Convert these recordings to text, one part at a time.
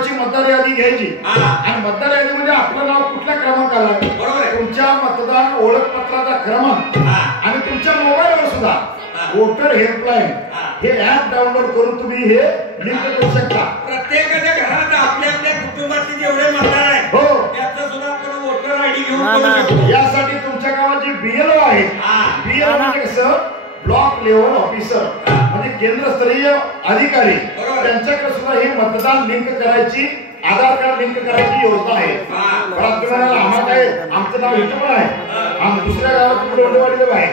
नावाची मतदार यादी घ्यायची आणि मतदार यादीमध्ये आपलं नाव कुठल्या क्रमांकाला तुमच्या मतदार ओळखपत्राचा क्रमांक आणि तुमच्या मोबाईलवर सुद्धा वोटर हेल्पलाईन हे ऍप डाउनलोड करून तुम्ही हे लिंक करू शकता. प्रत्येकाच्या घरात आपल्या आपल्या कुटुंबातील जेवढे मतदार आहेत हो त्याचा सुद्धा आपण वोटर आयडी घेऊन करू शकतो. यासाठी तुमच्या गावात जे बीएलओ आहे बीएलओ म्हणजे कसं ब्लॉक लेवल ऑफिसर म्हणजे केंद्रस्तरीय अधिकारी त्यांच्याकडे सुद्धा हे मतदान लिंक करायची आधार कार्ड लिंक करायची योजना आहे. आम्हाला काय आमचं नाव इथं पण आहे आम्ही दुसऱ्या गावात लोंढेवाडीला आहे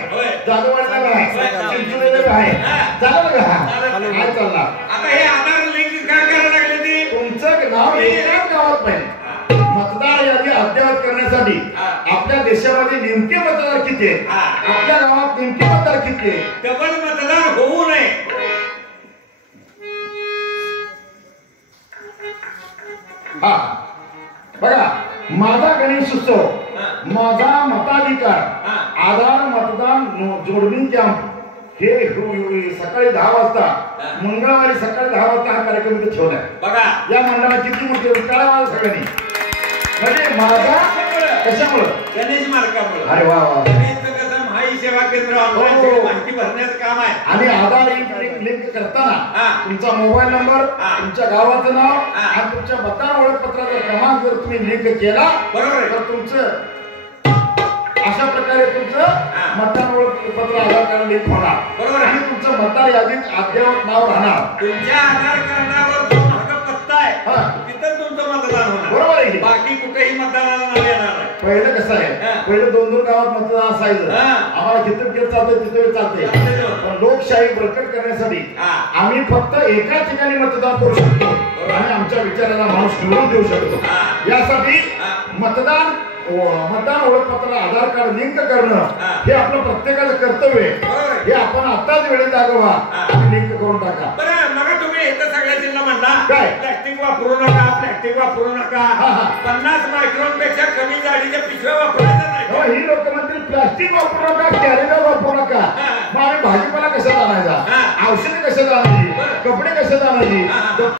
जाधववाडीला आहे चिंचोलीला आहे चालेल का काय चालणार आता हे आधार लिंक काय करायला लागले ते तुमचं नाव एकाच गावात पाहिजे. मतदार यादी अद्ययावत करण्यासाठी आपल्या देशामध्ये नेमके मतदार किती आहेत आपल्या गावात नेमके मतदार किती आहेत डबल मतदार होऊ नये. हा बघा माझा गणेश उत्सव माझा मताधिकार आधार मतदान जोडणी कॅम्प हे सकाळी 10 वाजता मंगळवारी सकाळी 10 वाजता हा कार्यक्रम इथे ठेवलाय. बघा या मंडळाची किती मोठी कळा सगळ्यांनी म्हणजे माझा कशामुळं गणेश मार्कामुळे. अरे वा वा माई सेवा केंद्र माहिती भरण्याचं काम आहे आणि आधार लिंक करताना तुमचा मोबाईल नंबर तुमच्या गावाचं नाव आणि तुमच्या मतदार ओळखपत्राचा क्रमांक जर तुम्ही लिंक केला तर तुमचं अशा प्रकारे तुमचं मतदार ओळखपत्र आधार कार्ड लिंक होणार बरोबर आणि तुमचं मतदार यादीत अद्ययावत नाव राहणार. तुमच्या आधार कार्डावर जो पत्ता आहे तिथं तुमचं मतदान होणार बरोबर आहे. बाकी कुठेही मतदानाला नाही येणार. पहिलं कसं आहे पहिलं 2-2 गावात मतदान असायचं आम्हाला किती घेत चालतंय तिथे चालतंय पण लोकशाही बळकट करण्यासाठी आम्ही फक्त एका ठिकाणी मतदान करू शकतो आणि आमच्या विचाराला माणूस निवडून देऊ शकतो. यासाठी मतदान ओळखपत्राला आधार कार्ड लिंक करणं हे आपलं प्रत्येकाचं कर्तव्य आहे. हे आपण आताच वेळेत जागवा लिंक करून टाका. बरं मग तुम्ही इथं सगळ्या जिल्हा म्हणला काय प्लॅस्टिक वापरू नका 50 मायक्रॉन पेक्षा कमी जाडीच्या पिशव्या वापरायच्या नाही. ही लोक म्हणतील प्लास्टिक वापरू नका कॅरेबॅग वापरू नका मग आम्ही भाजीपाला कशात आणायचा औषधी कशात आणायची कपडे कशात आणायची